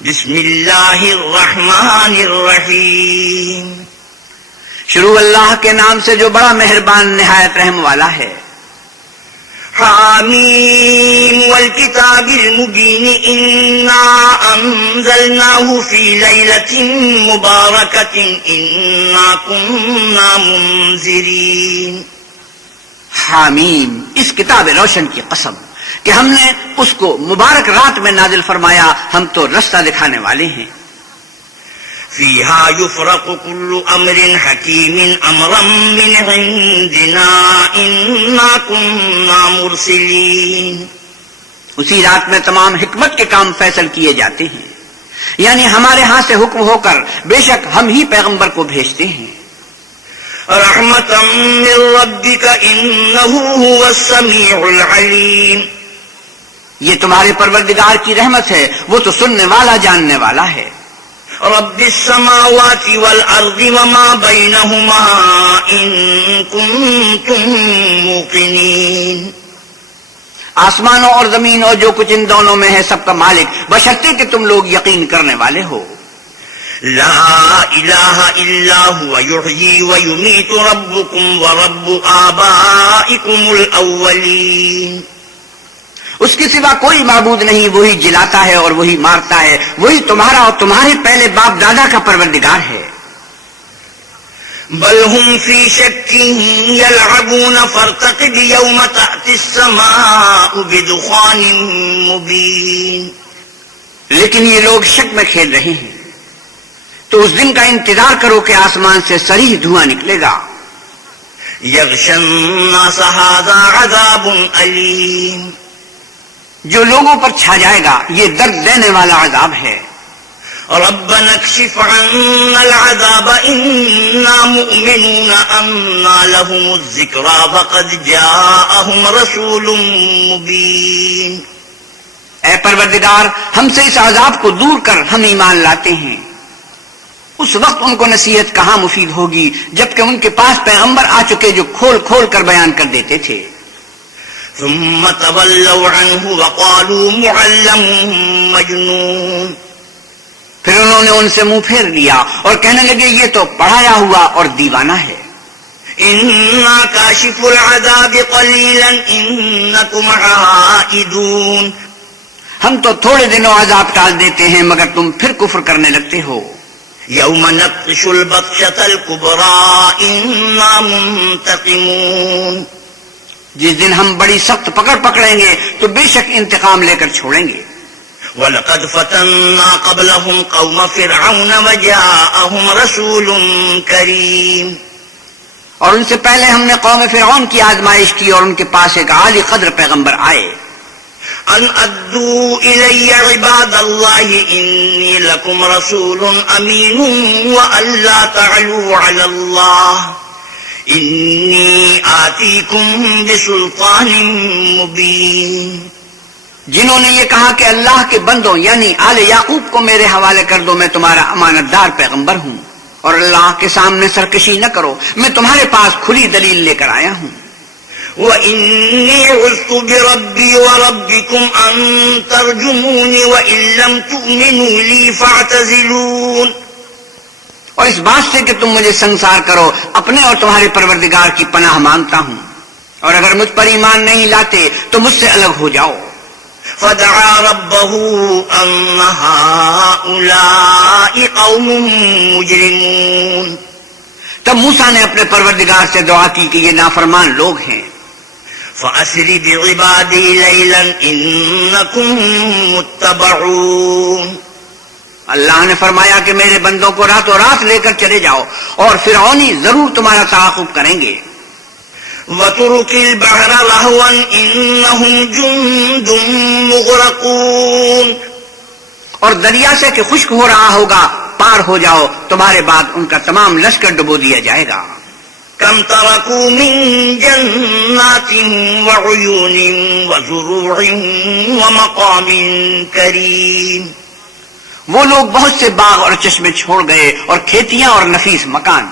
بسم اللہ الرحمن الرحیم. شروع اللہ کے نام سے جو بڑا مہربان نہایت رحم والا ہے. حامیم والکتاب المبین انا انزلناه فی لیلۃ مبارکۃ انا کنا منذرین. حامیم، اس کتاب روشن کی قسم کہ ہم نے اس کو مبارک رات میں نازل فرمایا، ہم تو رستہ دکھانے والے ہیں. فیہا یفرق کل امر حکیم امرا من عندنا انا کنا مرسلین. اسی رات میں تمام حکمت کے کام فیصل کیے جاتے ہیں، یعنی ہمارے ہاں سے حکم ہو کر بے شک ہم ہی پیغمبر کو بھیجتے ہیں. رحمتا من ربک انہ هو السمیع العلیم. یہ تمہارے پروردگار کی رحمت ہے، وہ تو سننے والا جاننے والا ہے. رب السماوات والارض وما بینہما ان کنتم موقنین. آسمانوں اور زمین اور جو کچھ ان دونوں میں ہے سب کا مالک، بشرطے کہ تم لوگ یقین کرنے والے ہو. لا الہ الا هو یحیی ویمیت ربکم ورب آبائکم الاولین. اس کے سوا کوئی معبود نہیں، وہی جلاتا ہے اور وہی مارتا ہے، وہی تمہارا اور تمہارے پہلے باپ دادا کا پروردگار ہے. بل هم فی شک یلعبون فارتقب یوم تأتی السماء بدخان مبین. لیکن یہ لوگ شک میں کھیل رہے ہیں، تو اس دن کا انتظار کرو کہ آسمان سے صریح دھواں نکلے گا. یغشی الناس ھذا عذاب علیم. جو لوگوں پر چھا جائے گا یہ درد دینے والا عذاب ہے. ربنا اکشف عنا العذاب انا مؤمنون انا لهم الذکری وقد جاءهم رسول مبین. اے پروردگار، ہم سے اس عذاب کو دور کر، ہم ایمان لاتے ہیں. اس وقت ان کو نصیحت کہاں مفید ہوگی جبکہ ان کے پاس پیغمبر آ چکے جو کھول کھول کر بیان کر دیتے تھے. ثم تولوا عنه وقالوا معلم مجنون. پھر انہوں نے ان سے منہ پھیر لیا اور کہنے لگے یہ تو پڑھایا ہوا اور دیوانہ ہے. انا کاشف العذاب قلیلا انکم عائدون. ہم تو تھوڑے دنوں عذاب ٹال دیتے ہیں مگر تم پھر کفر کرنے لگتے ہو. یوم نبطش البطشۃ الکبری انا منتقمون. جس دن ہم بڑی سخت پکڑ پکڑیں گے تو بے شک انتقام لے کر چھوڑیں گے. وَلَقَدْ فَتَنَّا قَبْلَهُمْ قَوْمَ فِرْعَوْنَ وَجَاءَهُمْ رَسُولٌ كَرِيمٌ. اور ان سے پہلے ہم نے قوم فرعون کی آزمائش کی اور ان کے پاس ایک عالی قدر پیغمبر آئے. ان ادوا الی عباد اللہ انی لکم رسول امین وَأَلَّا تَعْلُوا عَلَى اللَّهِ انی آتیکم بسلطان مبین. جنہوں نے یہ کہا کہ اللہ کے بندوں یعنی آل یعقوب کو میرے حوالے کر دو، میں تمہارا امانت دار پیغمبر ہوں، اور اللہ کے سامنے سرکشی نہ کرو، میں تمہارے پاس کھلی دلیل لے کر آیا ہوں. وَإِنِّي عُذْتُ بِرَبِّي وَرَبِّكُمْ أَن تَرْجُمُونِ وَإِن لَّمْ تُؤْمِنُوا لِي فَاعْتَزِلُونِ. اور اس بات سے کہ تم مجھے سنسار کرو، اپنے اور تمہارے پروردگار کی پناہ مانگتا ہوں، اور اگر مجھ پر ایمان نہیں لاتے تو مجھ سے الگ ہو جاؤ. فدعا ربه ان هؤلاء قوم مجرمون. تب موسیٰ نے اپنے پروردگار سے دعا کی کہ یہ نافرمان لوگ ہیں. فأسر بعبادی لیلا انکم متبعون. اللہ نے فرمایا کہ میرے بندوں کو راتوں رات لے کر چلے جاؤ اور فرعونی ضرور تمہارا تعاقب کریں گے. وَتُرُكِ الْبَحْرَ لَهْوًا إِنَّهُمْ جُندٌ مُغْرَقُونَ. اور دریا سے کہ خشک ہو رہا ہوگا پار ہو جاؤ، تمہارے بعد ان کا تمام لشکر ڈبو دیا جائے گا. كَمْ تَرَكُوا مِنْ جَنَّاتٍ وَعُيُونٍ وَزُرُوعٍ وَمَقَامٍ كَرِيمٍ. وہ لوگ بہت سے باغ اور چشمے چھوڑ گئے اور کھیتیاں اور نفیس مکان.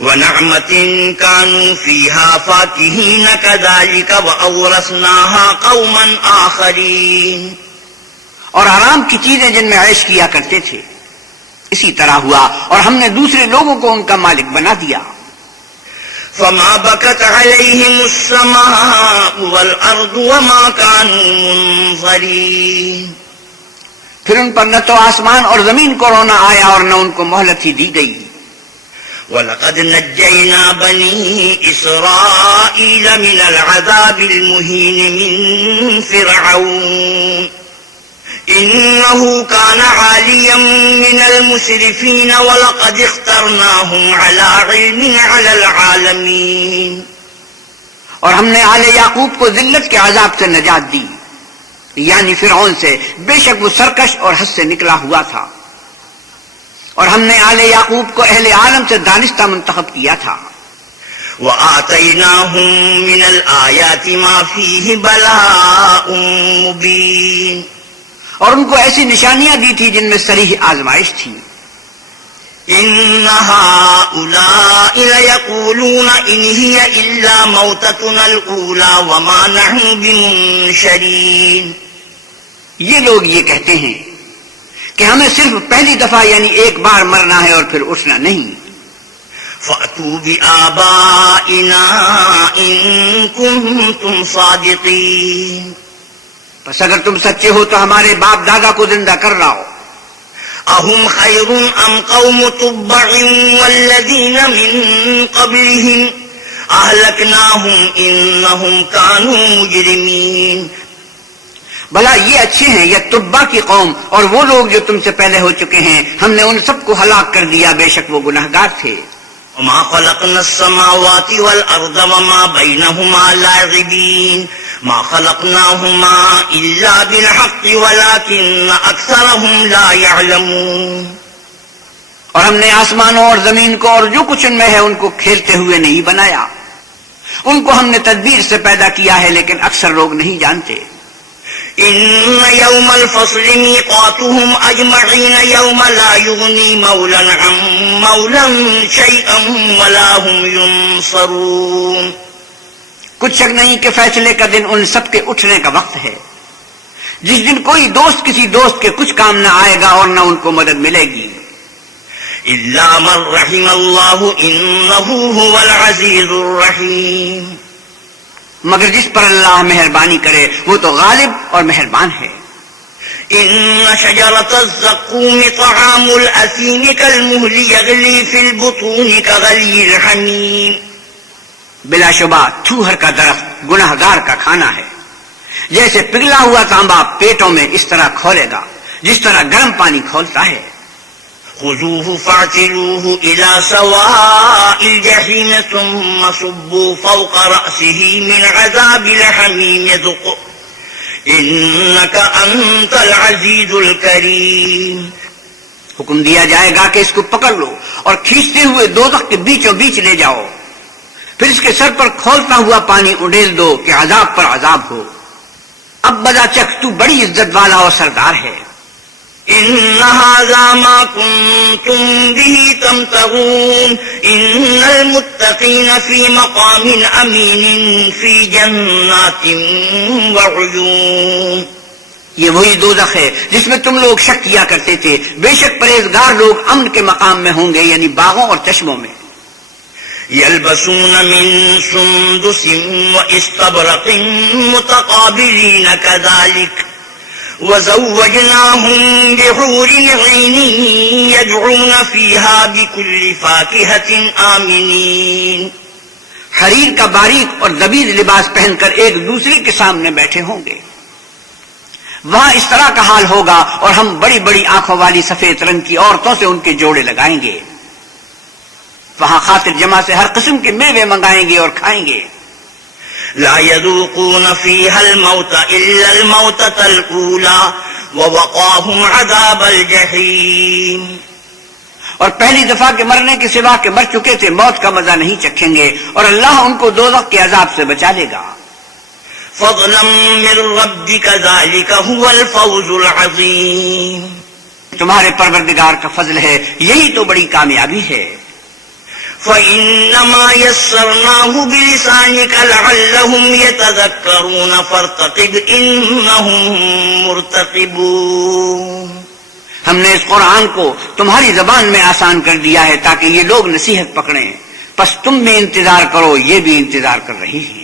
وَنَعْمَةٍ كَانُوا فِيهَا فَاكِهِينَ كَذَلِكَ وَأَوْرَثْنَاهَا قَوْمًا آخَرِينَ. اور آرام کی چیزیں جن میں عیش کیا کرتے تھے. اسی طرح ہوا اور ہم نے دوسرے لوگوں کو ان کا مالک بنا دیا. فما بكت عليهم السماء والأرض وما كانوا منظرين. پھر ان پر نہ تو آسمان اور زمین کو رونا آیا اور نہ ان کو مہلت ہی دی گئی. وَلَقَدْ نَجَّيْنَا بَنِي إِسْرَائِيلَ مِنَ الْعَذَابِ الْمُهِينِ مِنْ فِرْعَوْنَ إِنَّهُ كَانَ عَالِيًا مِنَ الْمُسْرِفِينَ وَلَقَدِ اخْتَرْنَاهُمْ عَلَى عِلْمٍ عَلَى الْعَالَمِينَ. اور ہم نے آل یعقوب کو ذلت کے عذاب سے نجات دی، یعنی فرعون سے. بے شک وہ سرکش اور حد سے نکلا ہوا تھا. اور ہم نے آل یعقوب کو اہل عالم سے دانستہ منتخب کیا تھا. وَآتَيْنَاهُمْ مِنَ الْآيَاتِ مَا فِيهِ بَلَاءٌ مُبِينٌ. اور ان کو ایسی نشانیاں دی تھی جن میں صریح آزمائش تھی. إِنَّ هَؤُلَاءِ لَيَقُولُونَ إِنْ هِيَ إِلَّا مَوْتَتُنَا الْأُولَى وَمَا نَحْنُ بِمُنشَرِينَ. یہ لوگ یہ کہتے ہیں کہ ہمیں صرف پہلی دفعہ یعنی ایک بار مرنا ہے اور پھر اٹھنا نہیں. فَأْتُوا بِآبَائِنَا إِن كُنتُمْ صَادِقِينَ. بس اگر تم سچے ہو تو ہمارے باپ دادا کو زندہ کر لاؤ. أَهُمْ خَيْرٌ أَمْ قَوْمُ تُبَّعٍ وَالَّذِينَ مِن قَبْلِهِمْ أَهْلَكْنَاهُمْ إِنَّهُمْ كَانُوا مُجْرِمِينَ. بھلا یہ اچھے ہیں یا تبا کی قوم اور وہ لوگ جو تم سے پہلے ہو چکے ہیں؟ ہم نے ان سب کو ہلاک کر دیا، بے شک وہ گناہگار تھے. وَمَا خَلَقْنَا السَّمَاوَاتِ وَالْأَرْضَ وَمَا بَيْنَهُمَا لَاعِبِينَ. مَا خَلَقْنَاهُمَا إِلَّا بِالْحَقِّ وَلَكِنَّ أَكْثَرَهُمْ لَا يَعْلَمُونَ. اور ہم نے آسمانوں اور زمین کو اور جو کچھ ان میں ہے ان کو کھیلتے ہوئے نہیں بنایا. ان کو ہم نے تدبیر سے پیدا کیا ہے لیکن اکثر لوگ نہیں جانتے. إِنَّ يَوْمَ الْفَصْلِ مِيقَاتُهُمْ أَجْمَعِينَ يَوْمَ لَا يُغْنِي مَوْلًى عَن مَوْلًى شَيْئًا وَلَا هُمْ يُنصَرُونَ. کچھ شک نہیں کہ فیصلے کا دن ان سب کے اٹھنے کا وقت ہے، جس دن کوئی دوست کسی دوست کے کچھ کام نہ آئے گا اور نہ ان کو مدد ملے گی. إِلَّا مَن رَّحِمَ اللَّهُ إِنَّهُ هُوَ الْعَزِيزُ الرَّحِيمُ. مگر جس پر اللہ مہربانی کرے وہ تو غالب اور مہربان ہے. إِنَّ شَجَرَةَ الزَّقُّومِ طَعَامُ الْأَثِيمِ كَالْمُهْلِ يَغْلِي فِي الْبُطُونِ كَغَلْيِ الْحَمِيمِ. بلا شبہ تھوہر کا درخت گناہگار کا کھانا ہے. جیسے پگھلا ہوا تانبا پیٹوں میں اس طرح کھولے گا جس طرح گرم پانی کھولتا ہے. خذوه فاعتلوه إلى سواء الجحيم ثم صبوا فوق رأسه من عذاب الحميم ذق إنك أنت العزيز الكريم. حکم دیا جائے گا کہ اس کو پکڑ لو اور کھینچتے ہوئے دوزخ کے بیچوں بیچ لے جاؤ، پھر اس کے سر پر کھولتا ہوا پانی اڈیل دو کہ عذاب پر عذاب ہو. اب بدا چکھ تو بڑی عزت والا اور سردار ہے. إن هذا ما كنتم به تمترون إن المتقين في مقام أمين في جنات وعيون. یہ وہی دوزخ ہے جس میں تم لوگ شک کیا کرتے تھے. بے شک پرہیزگار لوگ امن کے مقام میں ہوں گے، یعنی باغوں اور چشموں میں. يلبسون من سندس واستبرق متقابلين كذلك وزوجناهم بحور عين يدعون فيها بكل فاكهة آمنين. حریر کا باریک اور لبیز لباس پہن کر ایک دوسرے کے سامنے بیٹھے ہوں گے. وہاں اس طرح کا حال ہوگا اور ہم بڑی بڑی آنکھوں والی سفید رنگ کی عورتوں سے ان کے جوڑے لگائیں گے. وہاں خاطر جمع سے ہر قسم کے میوے منگائیں گے اور کھائیں گے. لا يذوقون فيها الموت إلا الموتة الأولى ووقاهم عذاب الجحيم. اور پہلی دفعہ کے مرنے کے سوا کے مر چکے تھے موت کا مزہ نہیں چکھیں گے اور اللہ ان کو دوزخ کے عذاب سے بچا لے گا. فضلا من ربك ذلك هو الفوز العظيم. تمہارے پروردگار کا فضل ہے، یہی تو بڑی کامیابی ہے. فإنما يسرناه بلسانك لعلهم يتذكرون فارتقب إنهم مرتقبون. ہم نے اس قرآن کو تمہاری زبان میں آسان کر دیا ہے تاکہ یہ لوگ نصیحت پکڑیں، پس تم بھی انتظار کرو، یہ بھی انتظار کر رہی ہے.